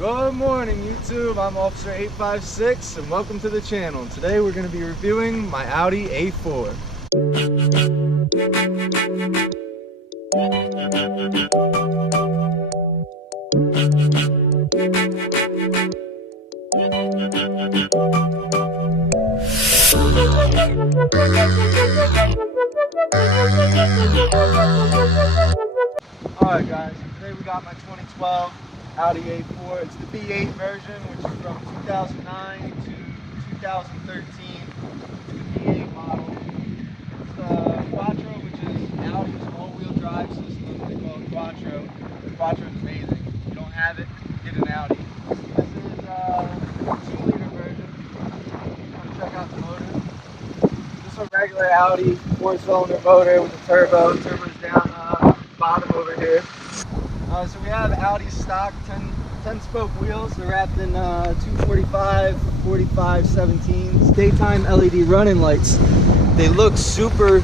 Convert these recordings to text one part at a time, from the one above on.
Good morning, YouTube. I'm Officer 856 and welcome to the channel. Today we're going to be reviewing my Audi A4. Alright guys, so today we got my 2012 Audi A4. It's the V8 version, which is from 2009 to 2013. It's the V8 model. It's the Quattro, which is Audi's all-wheel drive system. They call it Quattro. The Quattro is amazing. If you don't have it, get an Audi. This is a 2-liter version. Want to check out the motor. This is a regular Audi 4-cylinder motor with a turbo. The turbo's down bottom over here. So we have Audi stock 10-spoke wheels. They're wrapped in 245, 45, 17s. Daytime LED running lights. They look super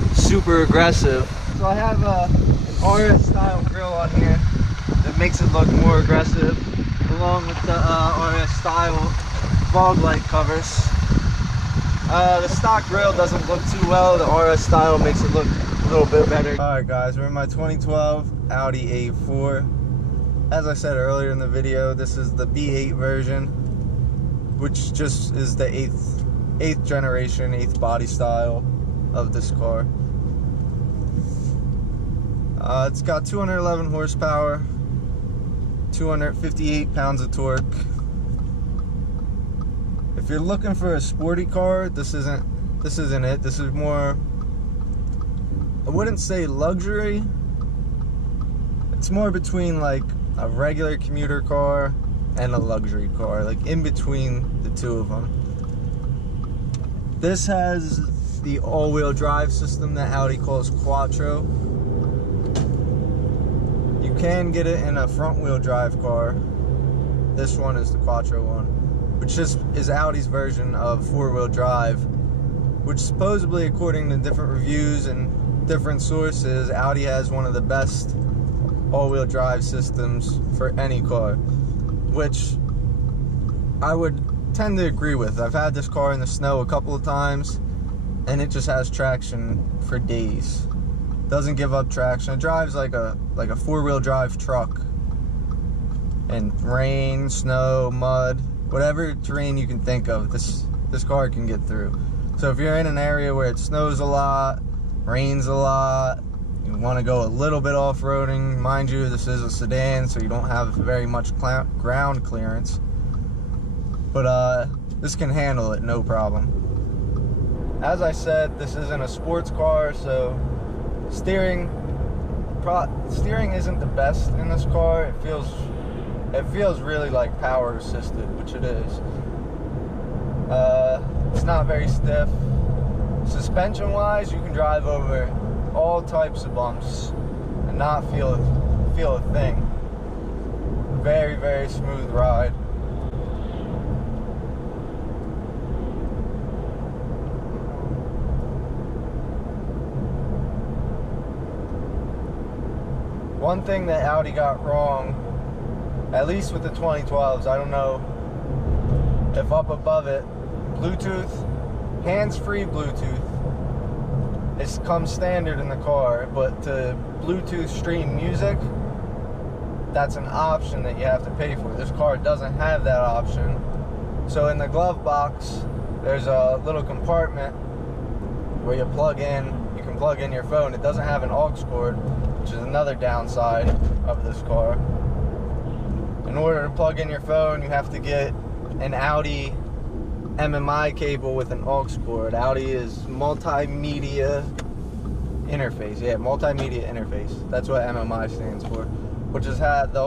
aggressive. So I have an RS style grille on here that makes it look more aggressive, along with the RS style fog light covers. The stock grille doesn't look too well. The RS style makes it look a little bit better. Alright guys, we're in my 2012 Audi A4. As I said earlier in the video, this is the V8 version, which just is the 8th generation, 8th body style of this car. It's got 211 horsepower, 258 pounds of torque. If you're looking for a sporty car, this isn't it. This is more, I wouldn't say luxury. It's more between like a regular commuter car and a luxury car, like in between the two of them. This has the all-wheel drive system that Audi calls Quattro. You can get it in a front-wheel drive car. This one is the Quattro one, which just is Audi's version of 4-wheel drive, which supposedly, according to different reviews and different sources, Audi has one of the best all-wheel drive systems for any car, which I would tend to agree with. I've had this car in the snow a couple of times and it just has traction for days. Doesn't give up traction. It drives like a 4-wheel drive truck in rain, snow, mud, whatever terrain you can think of, this car can get through. So if you're in an area where it snows a lot, rains a lot, you want to go a little bit off-roading, mind you, this is a sedan, so you don't have very much ground clearance, but this can handle it, no problem. As I said, this isn't a sports car, so steering isn't the best in this car. It feels really like power assisted, which it is. It's not very stiff. Suspension wise, you can drive over all types of bumps and not feel a thing. Very smooth ride. One thing that Audi got wrong, at least with the 2012s, I don't know if up above it, Bluetooth, hands-free Bluetooth, it comes standard in the car, but to Bluetooth stream music, that's an option that you have to pay for. This car doesn't have that option. So in the glove box, there's a little compartment where you can plug in your phone. It doesn't have an aux cord, which is another downside of this car. In order to plug in your phone, you have to get an Audi MMI cable with an aux cord. Audi is multimedia interface. Yeah, multimedia interface. That's what MMI stands for. Which is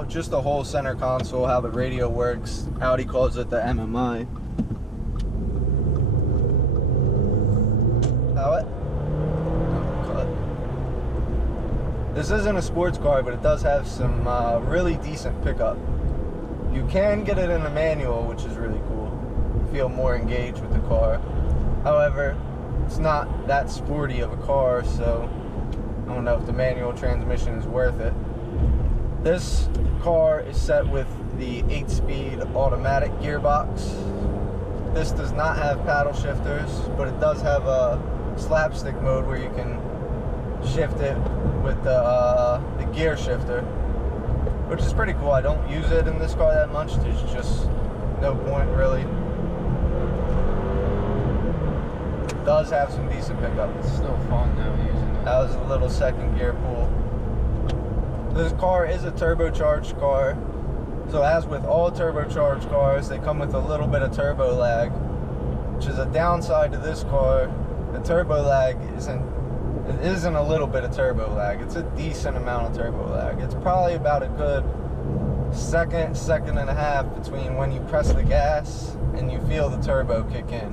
just the whole center console, how the radio works. Audi calls it the MMI. This isn't a sports car, but it does have some really decent pickup. You can get it in a manual, which is really cool. You feel more engaged with the car. However, it's not that sporty of a car, so I don't know if the manual transmission is worth it. This car is set with the 8-speed automatic gearbox. This does not have paddle shifters, but it does have a slapstick mode where you can shift it with the gear shifter, which is pretty cool. I don't use it in this car that much. There's just no point really. It does have some decent pickup. It's still fun though using it. That was a little second gear pull. This car is a turbocharged car, so as with all turbocharged cars, they come with a little bit of turbo lag, which is a downside to this car. The turbo lag isn't a little bit of turbo lag. It's a decent amount of turbo lag. It's probably about a good second and a half between when you press the gas and you feel the turbo kick in.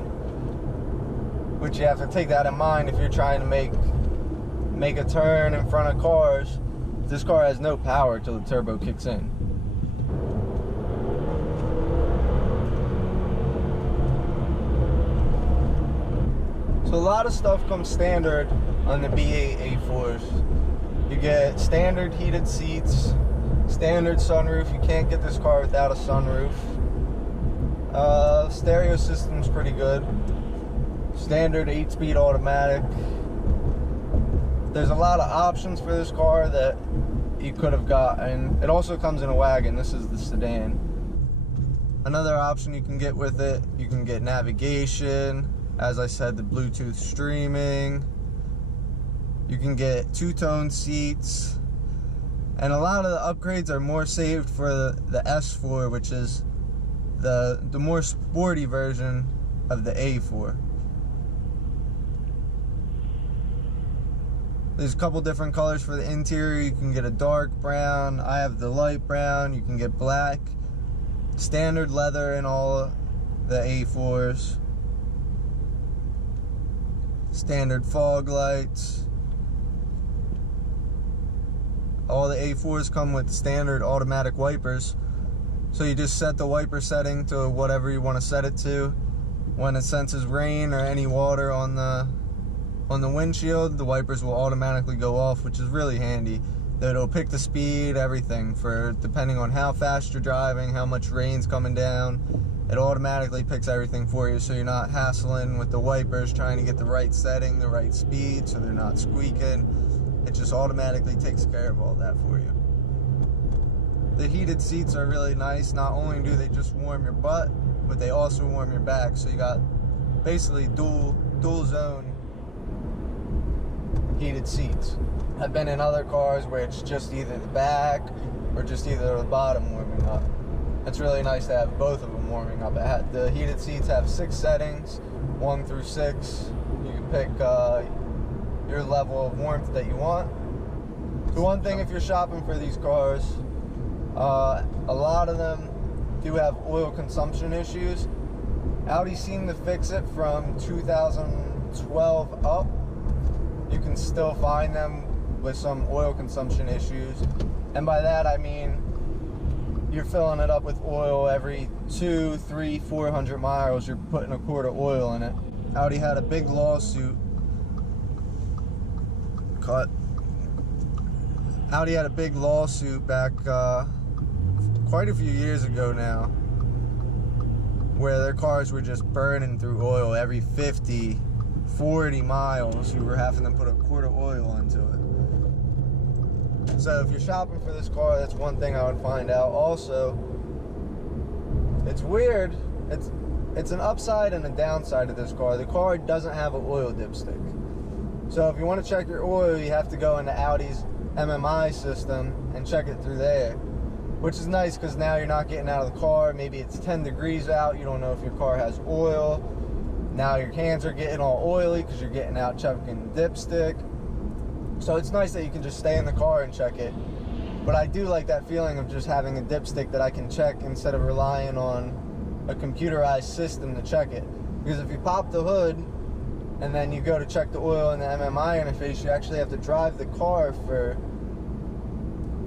Which you have to take that in mind if you're trying to make a turn in front of cars. This car has no power till the turbo kicks in. So a lot of stuff comes standard on the B8 A4s. You get standard heated seats, standard sunroof. You can't get this car without a sunroof. Stereo system's pretty good. Standard 8-speed automatic. There's a lot of options for this car that you could have got, and it also comes in a wagon. This is the sedan. Another option you can get with it, you can get navigation, as I said, the Bluetooth streaming. You can get two-tone seats, and a lot of the upgrades are more saved for the S4, which is the more sporty version of the A4. There's a couple different colors for the interior. You can get a dark brown. I have the light brown. You can get black. Standard leather in all the A4s. Standard fog lights. All the A4s come with standard automatic wipers. So you just set the wiper setting to whatever you want to set it to. When it senses rain or any water on the windshield, the wipers will automatically go off, which is really handy. It'll pick the speed, everything, for depending on how fast you're driving, how much rain's coming down. It automatically picks everything for you, so you're not hassling with the wipers trying to get the right setting, the right speed, so they're not squeaking. It just automatically takes care of all that for you. The heated seats are really nice. Not only do they just warm your butt, but they also warm your back, so you got basically dual zone heated seats. I've been in other cars where it's just either the back or just either the bottom warming up. It's really nice to have both of them warming up. The heated seats have 6 settings, 1 through 6. You can pick your level of warmth that you want. The one thing, if you're shopping for these cars, a lot of them do have oil consumption issues. Audi seemed to fix it from 2012 up. You can still find them with some oil consumption issues, and by that I mean you're filling it up with oil every 200, 300, 400 miles. You're putting a quart of oil in it. Audi had a big lawsuit. Audi had a big lawsuit back quite a few years ago now, where their cars were just burning through oil every 50, 40 miles. You were having to put a quart of oil into it. So if you're shopping for this car, that's one thing I would find out. Also, it's weird. It's an upside and a downside of this car. The car doesn't have an oil dipstick. So if you want to check your oil, you have to go into Audi's MMI system and check it through there, which is nice because now you're not getting out of the car. Maybe it's 10 degrees out. You don't know if your car has oil. Now your hands are getting all oily because you're getting out checking the dipstick. So it's nice that you can just stay in the car and check it. But I do like that feeling of just having a dipstick that I can check instead of relying on a computerized system to check it. Because if you pop the hood and then you go to check the oil in the MMI interface, you actually have to drive the car for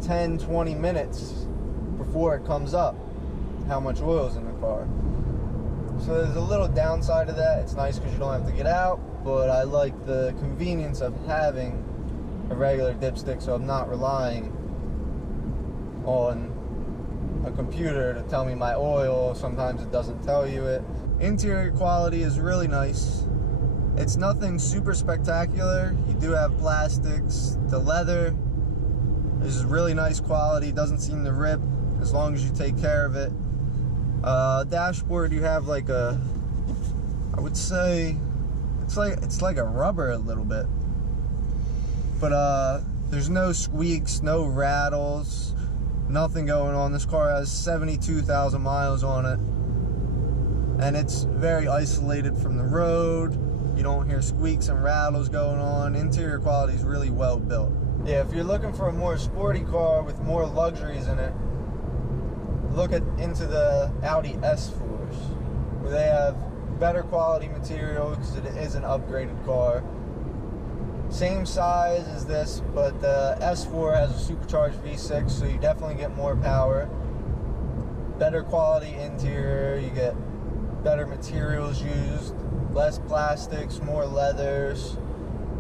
10, 20 minutes before it comes up how much oil is in the car. So there's a little downside to that. It's nice because you don't have to get out, but I like the convenience of having a regular dipstick, so I'm not relying on a computer to tell me my oil. Sometimes it doesn't tell you it. Interior quality is really nice. It's nothing super spectacular. You do have plastics. The leather is really nice quality. Doesn't seem to rip as long as you take care of it. Dashboard, you have like a, I would say it's like a rubber a little bit, but there's no squeaks, no rattles, nothing going on. This car has 72,000 miles on it, and it's very isolated from the road. You don't hear squeaks and rattles going on. Interior quality is really well built. Yeah, if you're looking for a more sporty car with more luxuries in it, look into the Audi S4s, where they have better quality material because it is an upgraded car. Same size as this, but the S4 has a supercharged V6, so you definitely get more power. Better quality interior, you get better materials used, less plastics, more leathers,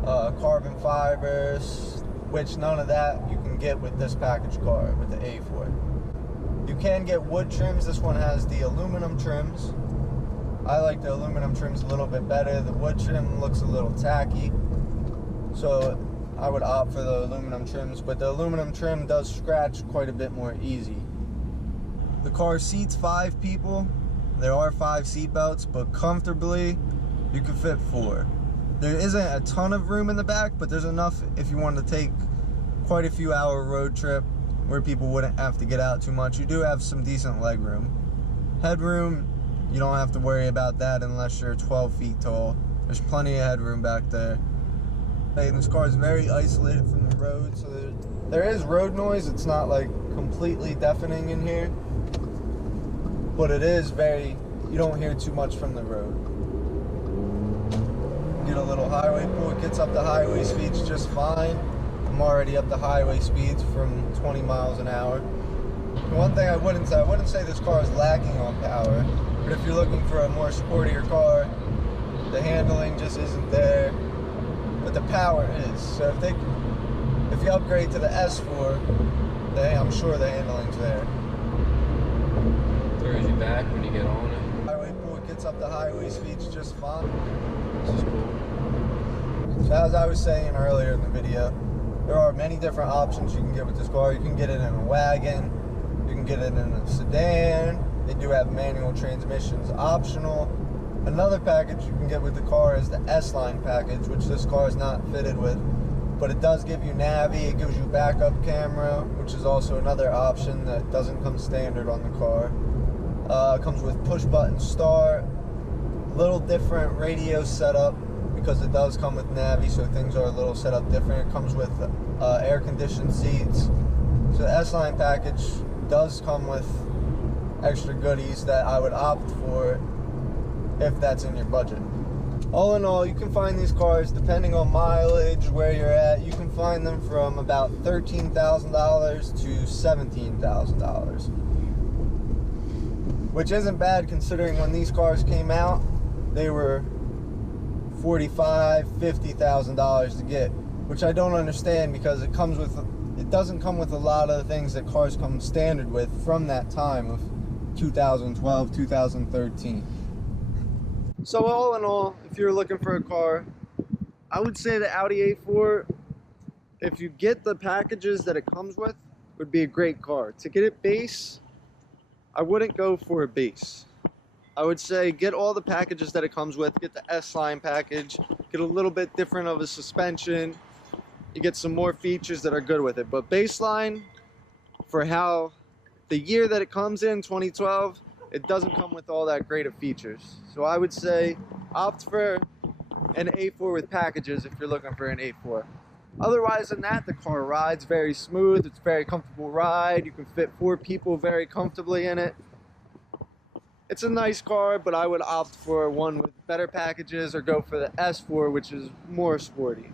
carbon fibers, which none of that you can get with this package car, with the A4. You can get wood trims. This one has the aluminum trims. I like the aluminum trims a little bit better. The wood trim looks a little tacky, so I would opt for the aluminum trims, but the aluminum trim does scratch quite a bit more easy. The car seats 5 people. There are 5 seat belts, but comfortably you can fit 4. There isn't a ton of room in the back, but there's enough if you want to take quite a few hour road trip where people wouldn't have to get out too much. You do have some decent leg room. Headroom, you don't have to worry about that unless you're 12 feet tall. There's plenty of headroom back there. And this car is very isolated from the road, so there is road noise. It's not like completely deafening in here, but it is very, you don't hear too much from the road. Get a little highway pull. It gets up to highway speeds just fine. I'm already up to highway speeds from 20 miles an hour. One thing I wouldn't say this car is lacking on power, but if you're looking for a more sportier car, the handling just isn't there, but the power is. So if you upgrade to the S4, I'm sure the handling's there. Throws you back when you get on it. Highway pull, it gets up to highway speeds just fine. This is cool. So as I was saying earlier in the video, there are many different options you can get with this car. You can get it in a wagon, you can get it in a sedan. They do have manual transmissions optional. Another package you can get with the car is the S-Line package, which this car is not fitted with, but it does give you Navi, it gives you backup camera, which is also another option that doesn't come standard on the car. It comes with push button start, little different radio setup because it does come with Navi, so things are a little set up different. It comes with air conditioned seats. So the S-Line package does come with extra goodies that I would opt for if that's in your budget. All in all, you can find these cars, depending on mileage, where you're at, you can find them from about $13,000 to $17,000. Which isn't bad considering when these cars came out, they were $45,000, $50,000 to get, which I don't understand because it doesn't come with a lot of the things that cars come standard with from that time of 2012, 2013. So all in all, if you're looking for a car, I would say the Audi A4, if you get the packages that it comes with, would be a great car. To get it base, I wouldn't go for a base. I would say get all the packages that it comes with. Get the S-Line package, get a little bit different of a suspension, you get some more features that are good with it. But baseline, for how the year that it comes in, 2012, it doesn't come with all that great of features. So I would say opt for an A4 with packages if you're looking for an A4. Otherwise than that, the car rides very smooth. It's a very comfortable ride. You can fit 4 people very comfortably in it. It's a nice car, but I would opt for one with better packages or go for the S4, which is more sporty.